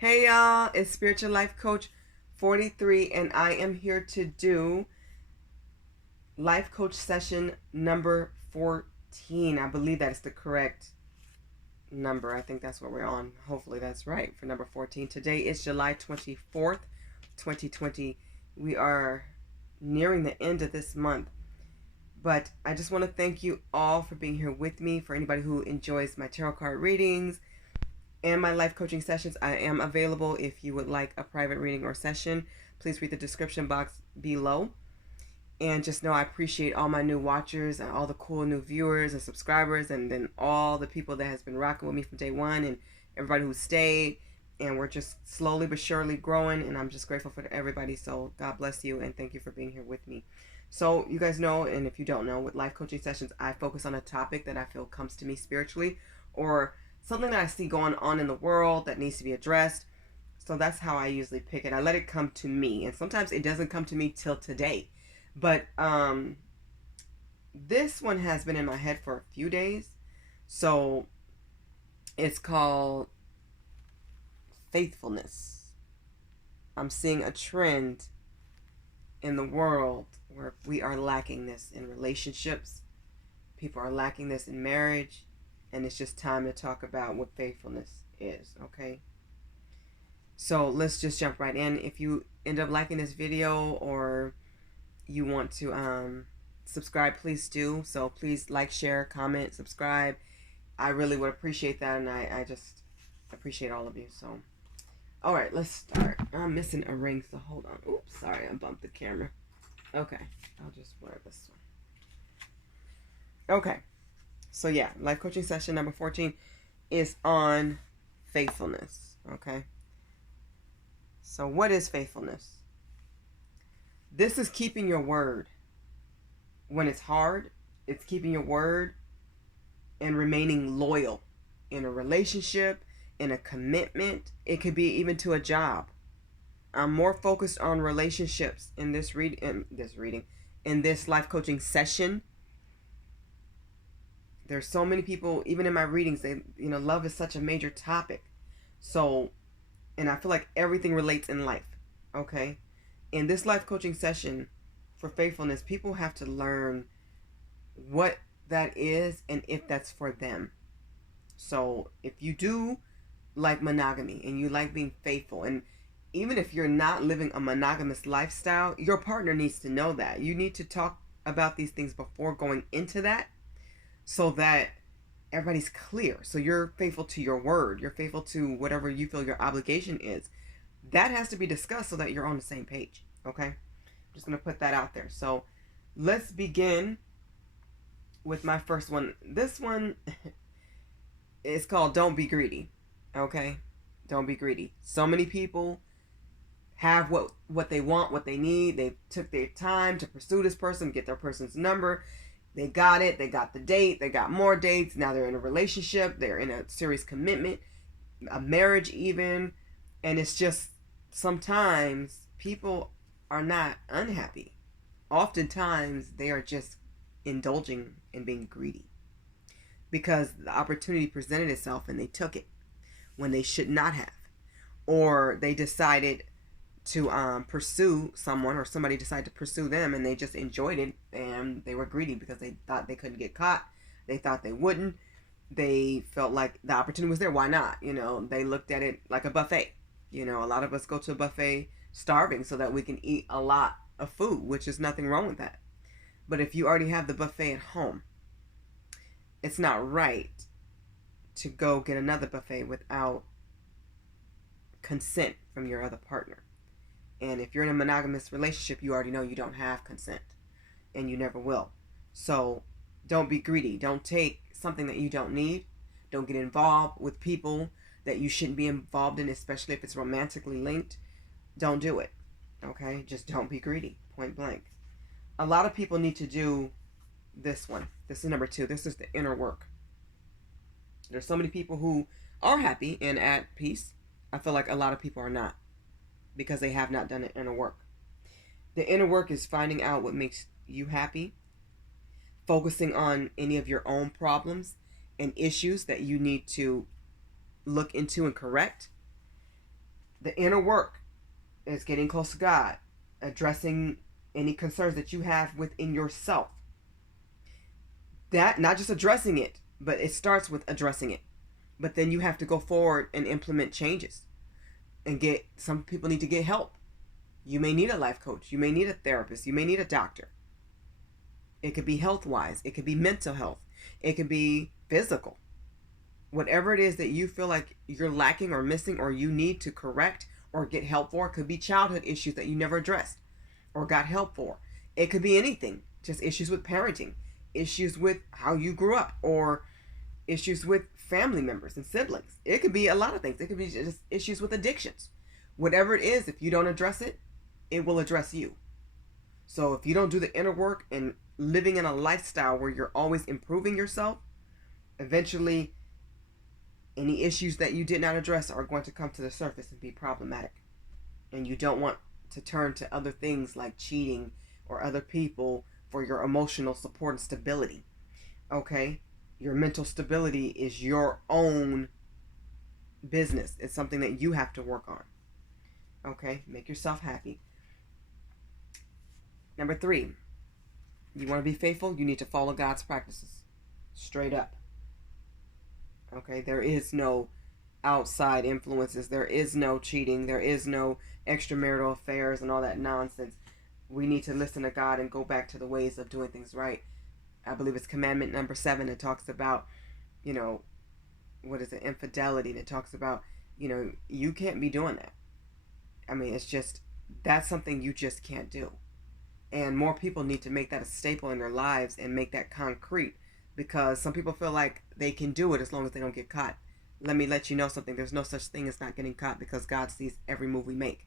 Hey y'all, it's Spiritual Life Coach 43 and I am here to do Life Coach session number 14. I believe that is the correct number. I think that's what we're on. Hopefully that's right for number 14. Today is July 24th, 2020. We are nearing the end of this month. But I just want to thank you all for being here with me. For anybody who enjoys my tarot card readings and my life coaching sessions, I am available if you would like a private reading or session. Please read the description box below. And just know I appreciate all my new watchers and all the cool new viewers and subscribers, and then all the people that has been rocking with me from day one, and everybody who stayed. And we're just slowly but surely growing, and I'm just grateful for everybody. So God bless you, and thank you for being here with me. So you guys know, and if you don't know, with life coaching sessions, I focus on a topic that I feel comes to me spiritually, or something that I see going on in the world that needs to be addressed. So that's how I usually pick it. I let it come to me, and sometimes it doesn't come to me till today. But this one has been in my head for a few days. So it's called faithfulness. I'm seeing a trend in the world where we are lacking this in relationships. People are lacking this in marriage. And it's just time to talk about what faithfulness is, okay? So let's just jump right in. If you end up liking this video or you want to subscribe, please do. So please like, share, comment, subscribe. I really would appreciate that, and I just appreciate all of you. So, all right, let's start. I'm missing a ring, so hold on. Oops, sorry, I bumped the camera. Okay, I'll just wear this one. Okay. So yeah, life coaching session number 14 is on faithfulness, okay? So what is faithfulness? This is keeping your word. When it's hard, it's keeping your word and remaining loyal in a relationship, in a commitment. It could be even to a job. I'm more focused on relationships in this in this life coaching session. There's so many people, even in my readings, love is such a major topic. So, and I feel like everything relates in life, okay? In this life coaching session for faithfulness, people have to learn what that is and if that's for them. So, if you do like monogamy and you like being faithful, and even if you're not living a monogamous lifestyle, your partner needs to know that. You need to talk about these things before going into that, so that everybody's clear. So you're faithful to your word. You're faithful to whatever you feel your obligation is. That has to be discussed so that you're on the same page. Okay? I'm just going to put that out there. So let's begin with my first one. This one is called Don't Be Greedy. Okay? Don't be greedy. So many people have what they want, what they need. They took their time to pursue this person, get their person's number. They got it. They got the date. They got more dates. Now they're in a relationship. They're in a serious commitment, a marriage even. And it's just sometimes people are not unhappy. Oftentimes they are just indulging in being greedy because the opportunity presented itself and they took it when they should not have. Or they decided to pursue someone, or somebody decided to pursue them, and they just enjoyed it, and they were greedy because they thought they couldn't get caught. They thought they wouldn't. They felt like the opportunity was there. Why not? They looked at it like a buffet. A lot of us go to a buffet starving so that we can eat a lot of food, which is nothing wrong with that. But if you already have the buffet at home, it's not right to go get another buffet without consent from your other partner. And if you're in a monogamous relationship, you already know you don't have consent, and you never will. So don't be greedy. Don't take something that you don't need. Don't get involved with people that you shouldn't be involved in, especially if it's romantically linked. Don't do it. Okay? Just don't be greedy. Point blank. A lot of people need to do this one. This is number 2. This is the inner work. There's so many people who are happy and at peace. I feel like a lot of people are not, because they have not done the inner work. The inner work is finding out what makes you happy, focusing on any of your own problems and issues that you need to look into and correct, The inner work is getting close to God, addressing any concerns that you have within yourself. That, not just addressing it, but it starts with addressing it. But then you have to go forward and implement changes. And some people need to get help. You may need a life coach. You may need a therapist. You may need a doctor. It could be health-wise. It could be mental health. It could be physical. Whatever it is that you feel like you're lacking or missing or you need to correct or get help for, it could be childhood issues that you never addressed or got help for. It could be anything. Just issues with parenting, issues with how you grew up, or issues with family members and siblings. It could be a lot of things. It could be just issues with addictions. Whatever it is, if you don't address it, it will address you. So if you don't do the inner work and living in a lifestyle where you're always improving yourself, eventually any issues that you did not address are going to come to the surface and be problematic. And you don't want to turn to other things like cheating or other people for your emotional support and stability. Okay? Your mental stability is your own business. It's something that you have to work on. Okay? Make yourself happy. Number 3, you want to be faithful, you need to follow God's practices. Straight up. Okay? There is no outside influences. There is no cheating. There is no extramarital affairs and all that nonsense. We need to listen to God and go back to the ways of doing things right. I believe it's commandment number 7. It talks about, infidelity. And it talks about, you can't be doing that. I mean, it's just, that's something you just can't do. And more people need to make that a staple in their lives and make that concrete, because some people feel like they can do it as long as they don't get caught. Let me let you know something. There's no such thing as not getting caught, because God sees every move we make.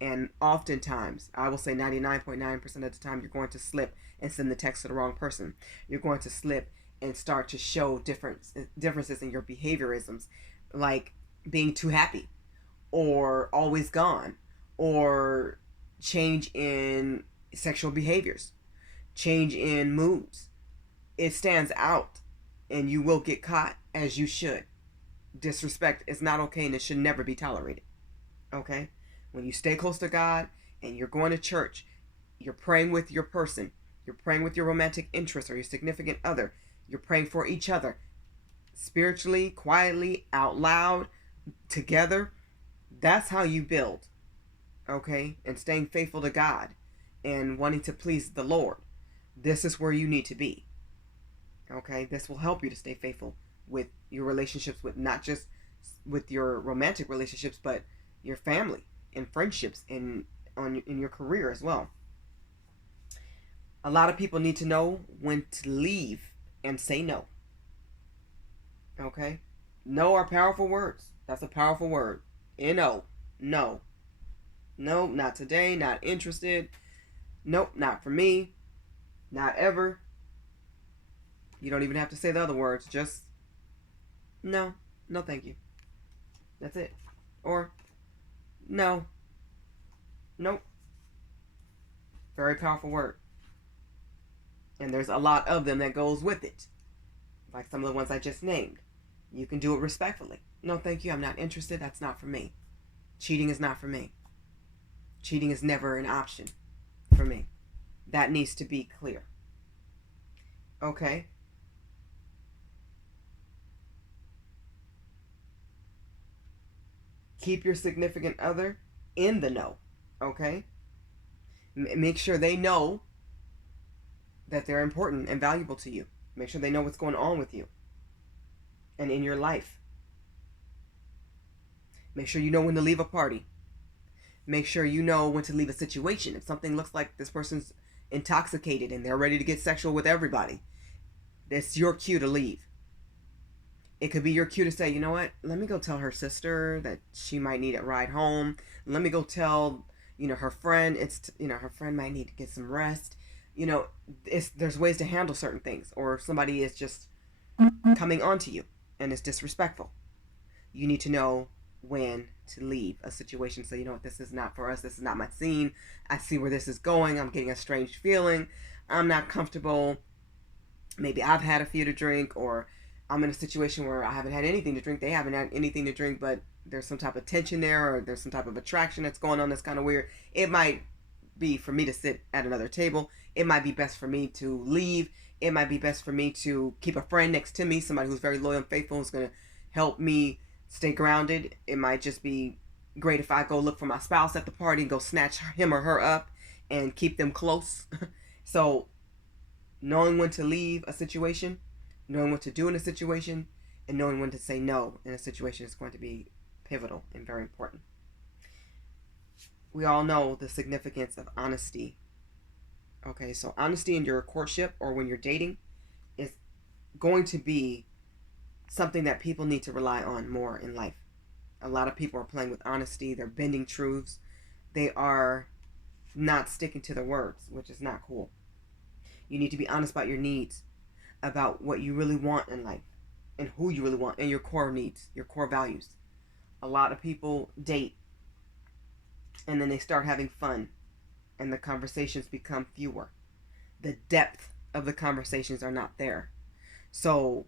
And oftentimes, I will say 99.9% of the time, you're going to slip and send the text to the wrong person. You're going to slip and start to show differences in your behaviorisms, like being too happy, or always gone, or change in sexual behaviors, change in moods. It stands out, and you will get caught, as you should. Disrespect is not okay, and it should never be tolerated. Okay? When you stay close to God and you're going to church, you're praying with your person, you're praying with your romantic interest or your significant other, you're praying for each other, spiritually, quietly, out loud, together. That's how you build. Okay? And staying faithful to God and wanting to please the Lord. This is where you need to be. Okay? This will help you to stay faithful with your relationships, with not just with your romantic relationships, but your family and friendships in your career as well. A lot of people need to know when to leave and say no. Okay? No are powerful words. That's a powerful word. N-O. No. No, not today. Not interested. Nope, not for me. Not ever. You don't even have to say the other words. Just no. No, thank you. That's it. Or no. Nope. Very powerful word. And there's a lot of them that goes with it. Like some of the ones I just named. You can do it respectfully. No, thank you. I'm not interested. That's not for me. Cheating is not for me. Cheating is never an option for me. That needs to be clear. Okay? Keep your significant other in the know. Okay? Make sure they know that they're important and valuable to you. Make sure they know what's going on with you and in your life. Make sure you know when to leave a party. Make sure you know when to leave a situation. If something looks like this person's intoxicated and they're ready to get sexual with everybody, that's your cue to leave. It could be your cue to say, you know what, let me go tell her sister that she might need a ride home. Let me go tell, her friend, her friend might need to get some rest. There's ways to handle certain things. Or if somebody is just coming onto you and is disrespectful, you need to know when to leave a situation. So, this is not for us. This is not my scene. I see where this is going. I'm getting a strange feeling. I'm not comfortable. Maybe I've had a few to drink, or I'm in a situation where I haven't had anything to drink. They haven't had anything to drink, but there's some type of tension there, or there's some type of attraction that's going on that's kind of weird. It might be for me to sit at another table. It might be best for me to leave. It might be best for me to keep a friend next to me, somebody who's very loyal and faithful, who's going to help me stay grounded. It might just be great if I go look for my spouse at the party and go snatch him or her up and keep them close. So knowing when to leave a situation, knowing what to do in a situation, and knowing when to say no in a situation is going to be pivotal and very important. We all know the significance of honesty. Okay, so honesty in your courtship or when you're dating is going to be something that people need to rely on more in life. A lot of people are playing with honesty. They're bending truths. They are not sticking to their words, which is not cool. You need to be honest about your needs, about what you really want in life, and who you really want, and your core needs, your core values. A lot of people date, and then they start having fun, and the conversations become fewer. The depth of the conversations are not there. So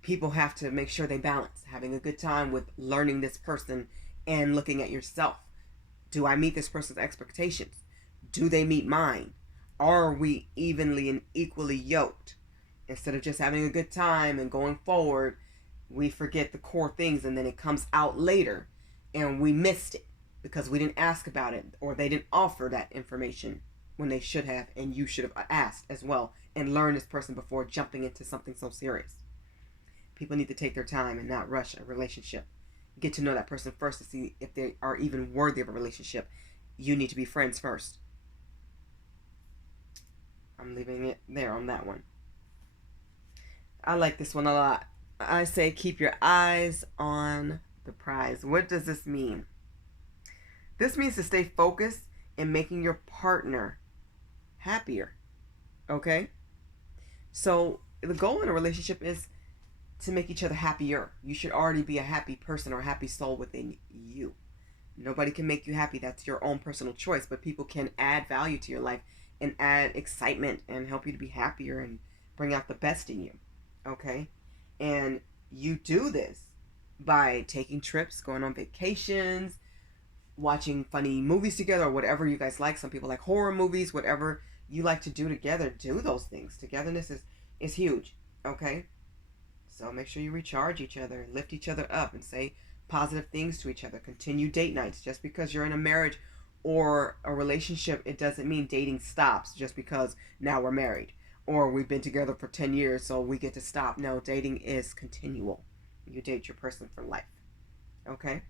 people have to make sure they balance having a good time with learning this person and looking at yourself. Do I meet this person's expectations? Do they meet mine? Are we evenly and equally yoked? Instead of just having a good time and going forward, we forget the core things, and then it comes out later and we missed it because we didn't ask about it, or they didn't offer that information when they should have, and you should have asked as well and learned this person before jumping into something so serious. People need to take their time and not rush a relationship. Get to know that person first to see if they are even worthy of a relationship. You need to be friends first. I'm leaving it there on that one. I like this one a lot. I say keep your eyes on the prize. What does this mean? This means to stay focused in making your partner happier. Okay? So the goal in a relationship is to make each other happier. You should already be a happy person or a happy soul within you. Nobody can make you happy. That's your own personal choice. But people can add value to your life and add excitement and help you to be happier and bring out the best in you. Okay? And you do this by taking trips, going on vacations, watching funny movies together, or whatever you guys like. Some people like horror movies. Whatever you like to do together, do those things. Togetherness is huge. Okay? So make sure you recharge each other, lift each other up, and say positive things to each other. Continue date nights. Just because you're in a marriage or a relationship, it doesn't mean dating stops just because now we're married or we've been together for 10 years so we get to stop. No, dating is continual. You date your person for life. Okay?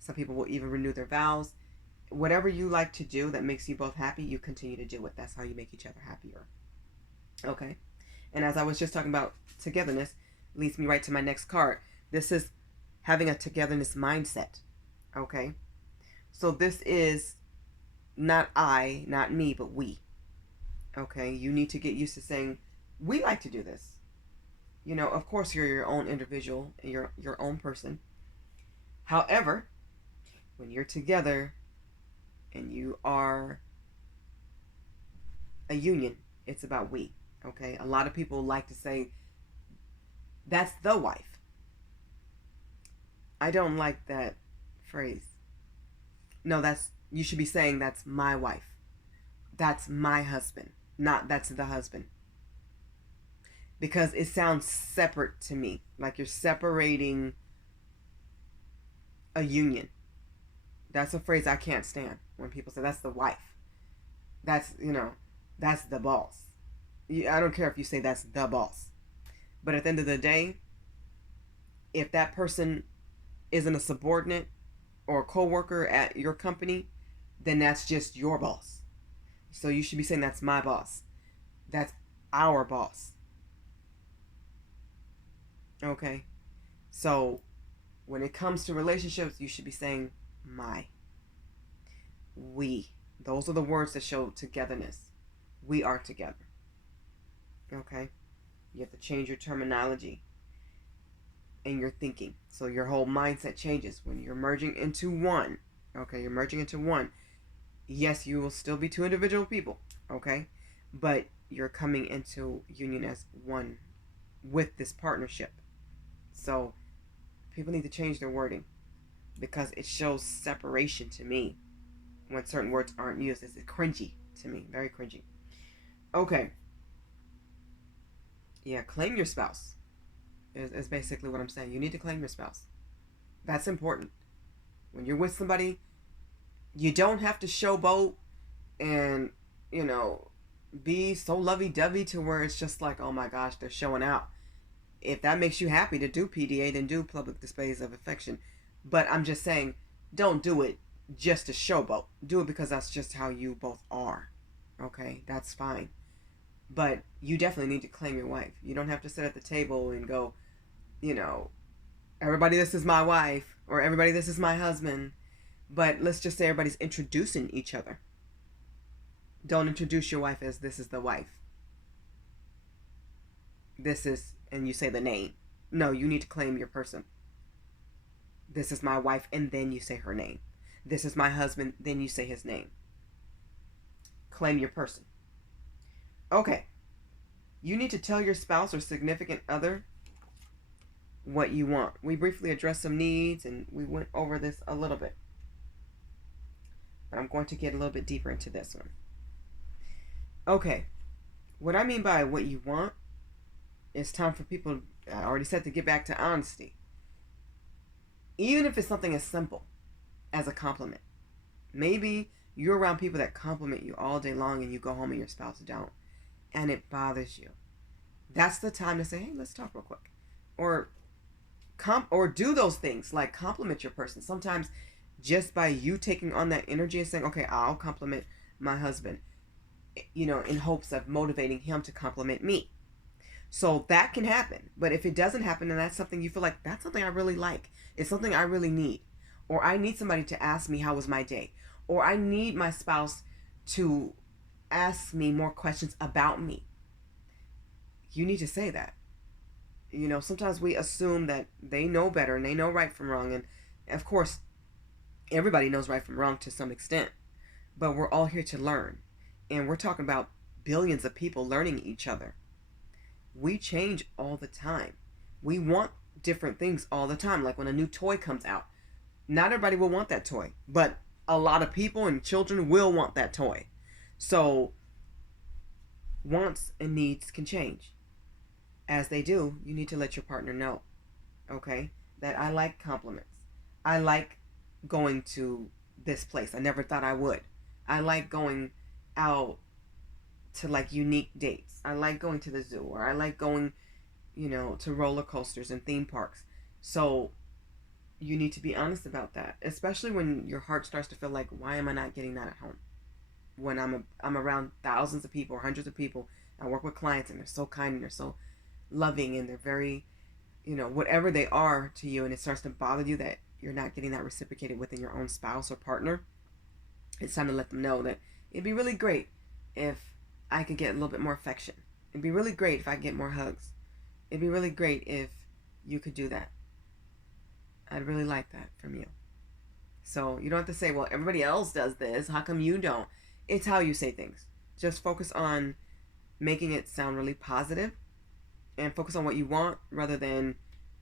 Some people will even renew their vows. Whatever you like to do that makes you both happy, you continue to do it. That's how you make each other happier. Okay? And as I was just talking about togetherness, leads me right to my next card. This is having a togetherness mindset. Okay? So this is not I, not me, but we. Okay? You need to get used to saying, we like to do this. You know, of course you're your own individual, you're your own person. However, when you're together and you are a union, it's about we. Okay? A lot of people like to say, that's the wife. I don't like that phrase. No, you should be saying that's my wife. That's my husband. Not that's the husband. Because it sounds separate to me. Like you're separating a union. That's a phrase I can't stand. When people say that's the wife. That's, that's the boss. I don't care if you say that's the boss. But at the end of the day, if that person isn't a subordinate or a co-worker at your company, then that's just your boss. So you should be saying that's my boss. That's our boss. Okay? So when it comes to relationships, you should be saying my. We. Those are the words that show togetherness. We are together. Okay? You have to change your terminology and your thinking. So your whole mindset changes when you're merging into one. Okay, you're merging into one. Yes, you will still be two individual people. Okay? But you're coming into union as one with this partnership. So People need to change their wording because it shows separation to me when certain words aren't used. It's cringy to me. Very cringy. Okay. Yeah, claim your spouse is basically what I'm saying. You need to claim your spouse. That's important. When you're with somebody, you don't have to showboat and, be so lovey-dovey to where it's just like, oh my gosh, they're showing out. If that makes you happy to do PDA, then do public displays of affection. But I'm just saying, don't do it just to showboat. Do it because that's just how you both are. Okay, that's fine. But you definitely need to claim your wife. You don't have to sit at the table and go, everybody, this is my wife, or everybody, this is my husband. But let's just say everybody's introducing each other. Don't introduce your wife as this is the wife. This is, and you say the name. No, you need to claim your person. This is my wife, and then you say her name. This is my husband, then you say his name. Claim your person. Okay. You need to tell your spouse or significant other what you want. We briefly addressed some needs, and we went over this a little bit. But I'm going to get a little bit deeper into this one. Okay. What I mean by what you want, it's time for people, I already said, to get back to honesty. Even if it's something as simple as a compliment. Maybe you're around people that compliment you all day long and you go home and your spouse don't. And it bothers you. That's the time to say, hey, let's talk real quick. Or do those things, like compliment your person. Sometimes just by you taking on that energy and saying, okay, I'll compliment my husband, in hopes of motivating him to compliment me. So that can happen. But if it doesn't happen, and that's something you feel like, that's something I really like. It's something I really need. Or I need somebody to ask me, how was my day? Or I need my spouse to ask me more questions about me. You need to say that. Sometimes we assume that they know better and they know right from wrong. And of course, everybody knows right from wrong to some extent. But we're all here to learn. And we're talking about billions of people learning each other. We change all the time. We want different things all the time. Like when a new toy comes out, not everybody will want that toy, but a lot of people and children will want that toy. So wants and needs can change. As they do, you need to let your partner know, okay, that I like compliments. I like going to this place. I never thought I would. I like going out to like unique dates. I like going to the zoo, or I like going, to roller coasters and theme parks. So you need to be honest about that, especially when your heart starts to feel like, why am I not getting that at home? When I'm around thousands of people or hundreds of people, I work with clients and they're so kind and they're so loving and they're very, whatever they are to you, and it starts to bother you that you're not getting that reciprocated within your own spouse or partner. It's time to let them know that it'd be really great if I could get a little bit more affection. It'd be really great if I get more hugs. It'd be really great if you could do that. I'd really like that from you. So you don't have to say, well, everybody else does this. How come you don't? It's how you say things. Just focus on making it sound really positive and focus on what you want rather than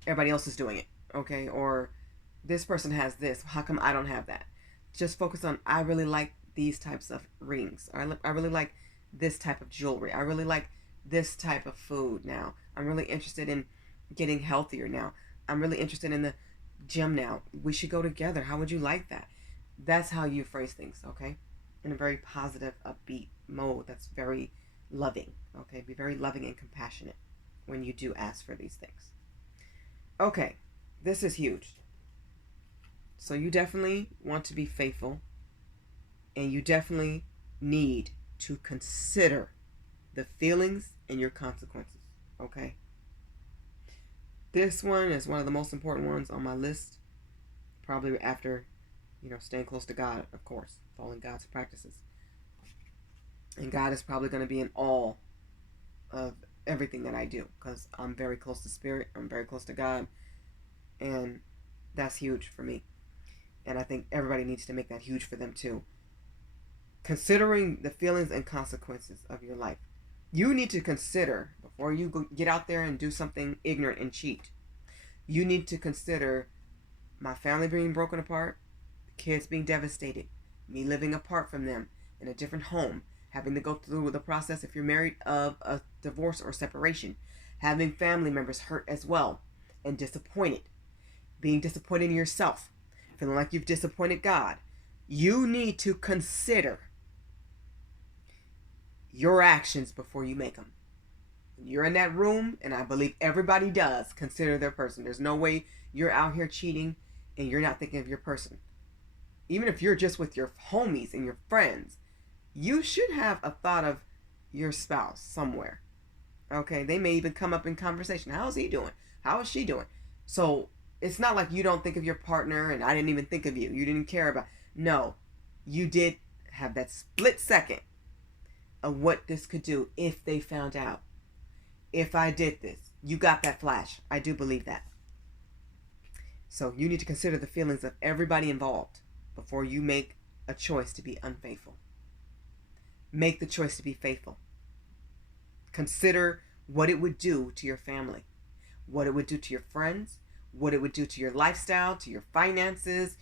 everybody else is doing it. Okay? Or this person has this. How come I don't have that? Just focus on, I really like these types of rings. I really like this type of jewelry. I really like this type of food now. I'm really interested in getting healthier now. I'm really interested in the gym now. We should go together. How would you like that? That's how you phrase things, okay? In a very positive, upbeat mode that's very loving, okay? Be very loving and compassionate when you do ask for these things. Okay, this is huge. So you definitely want to be faithful, and you definitely need to consider the feelings and your consequences, okay? This one is one of the most important ones on my list, probably after, staying close to God, of course, following God's practices. And God is probably going to be in all of everything that I do, because I'm very close to Spirit, I'm very close to God, and that's huge for me. And I think everybody needs to make that huge for them too. Considering the feelings and consequences of your life. You need to consider, before you get out there and do something ignorant and cheat, You need to consider my family being broken apart, kids being devastated, me living apart from them in a different home, having to go through the process, if you're married, of a divorce or separation, having family members hurt as well and disappointed, being disappointed in yourself, feeling like you've disappointed God. You need to consider your actions before you make them. You're in that room, and I believe everybody does consider their person. There's no way you're out here cheating and you're not thinking of your person. Even if you're just with your homies and your friends, you should have a thought of your spouse somewhere. Okay, they may even come up in conversation. How's he doing? How is she doing? So it's not like you don't think of your partner and I didn't even think of you. You didn't care about. No, you did have that split second of what this could do if they found out. If I did this, you got that flash. I do believe that. So you need to consider the feelings of everybody involved before you make a choice to be unfaithful. Make the choice to be faithful. Consider what it would do to your family, what it would do to your friends, what it would do to your lifestyle, to your finances.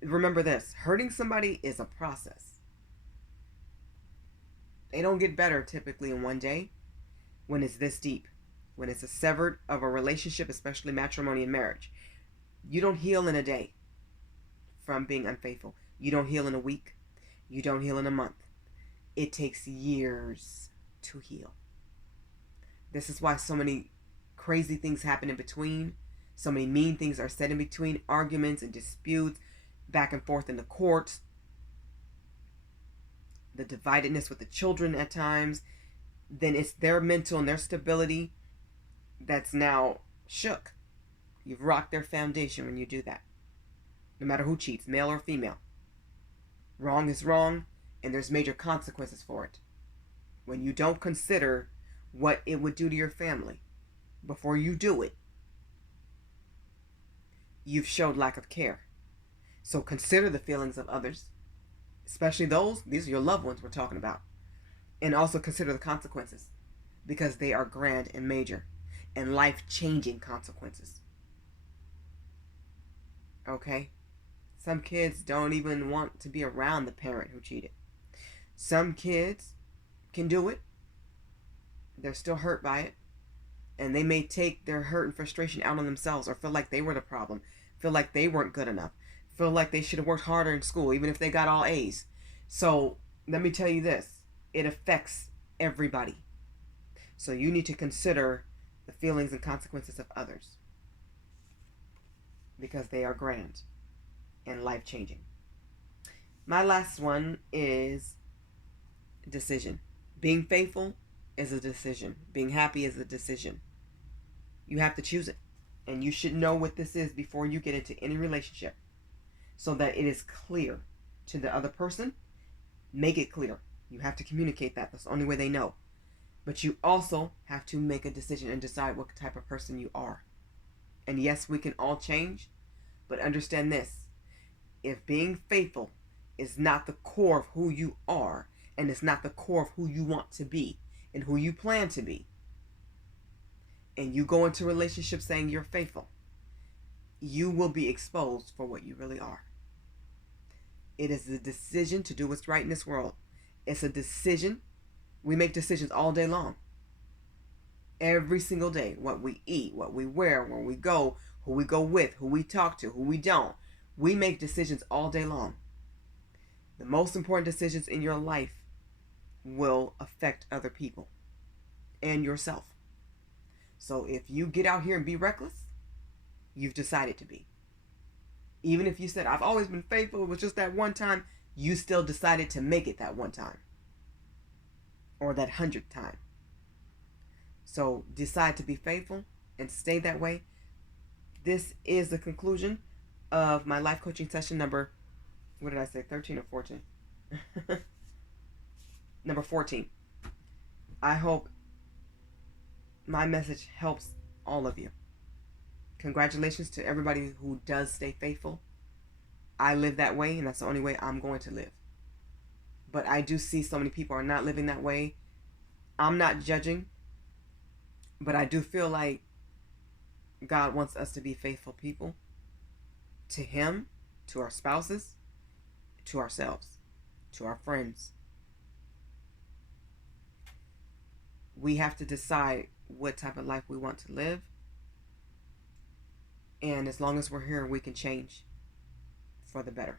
Remember this, hurting somebody is a process. They don't get better typically in one day when it's this deep, when it's a severed of a relationship, especially matrimony and marriage. You don't heal in a day from being unfaithful. You don't heal in a week. You don't heal in a month. It takes years to heal. This is why so many crazy things happen in between. So many mean things are said in between, arguments and disputes, back and forth in the courts. The dividedness with the children at times. Then it's their mental and their stability that's now shook. You've rocked their foundation when you do that. No matter who cheats, male or female. Wrong is wrong, and there's major consequences for it. When you don't consider what it would do to your family before you do it, you've showed lack of care. So consider the feelings of others, especially these are your loved ones we're talking about. And also consider the consequences, because they are grand and major and life-changing consequences. Okay? Some kids don't even want to be around the parent who cheated. Some kids can do it. They're still hurt by it. And they may take their hurt and frustration out on themselves, or feel like they were the problem, feel like they weren't good enough, feel like they should have worked harder in school, even if they got all A's. So let me tell you this. It affects everybody. So you need to consider the feelings and consequences of others, because they are grand and life-changing. My last one is decision. Being faithful is a decision. Being happy is a decision. You have to choose it. And you should know what this is before you get into any relationship, so that it is clear to the other person. Make it clear. You have to communicate that. That's the only way they know. But you also have to make a decision and decide what type of person you are. And yes, we can all change, but understand this. If being faithful is not the core of who you are, and it's not the core of who you want to be and who you plan to be, and you go into relationships saying you're faithful, you will be exposed for what you really are. It is a decision to do what's right in this world. It's a decision. We make decisions all day long. Every single day. What we eat, what we wear, where we go, who we go with, who we talk to, who we don't. We make decisions all day long. The most important decisions in your life will affect other people and yourself. So if you get out here and be reckless, you've decided to be. Even if you said, I've always been faithful, it was just that one time, you still decided to make it that one time. Or that 100th time. So decide to be faithful and stay that way. This is the conclusion of my life coaching session number, 13 or 14? Number 14. I hope my message helps all of you. Congratulations to everybody who does stay faithful. I live that way, and that's the only way I'm going to live. But I do see so many people are not living that way. I'm not judging, but I do feel like God wants us to be faithful people to Him, to our spouses, to ourselves, to our friends. We have to decide what type of life we want to live. And as long as we're here, we can change for the better.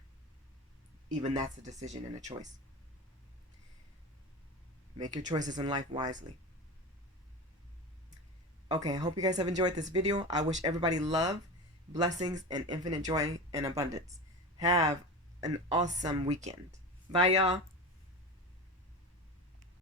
Even that's a decision and a choice. Make your choices in life wisely. Okay, I hope you guys have enjoyed this video. I wish everybody love, blessings, and infinite joy and abundance. Have an awesome weekend. Bye, y'all.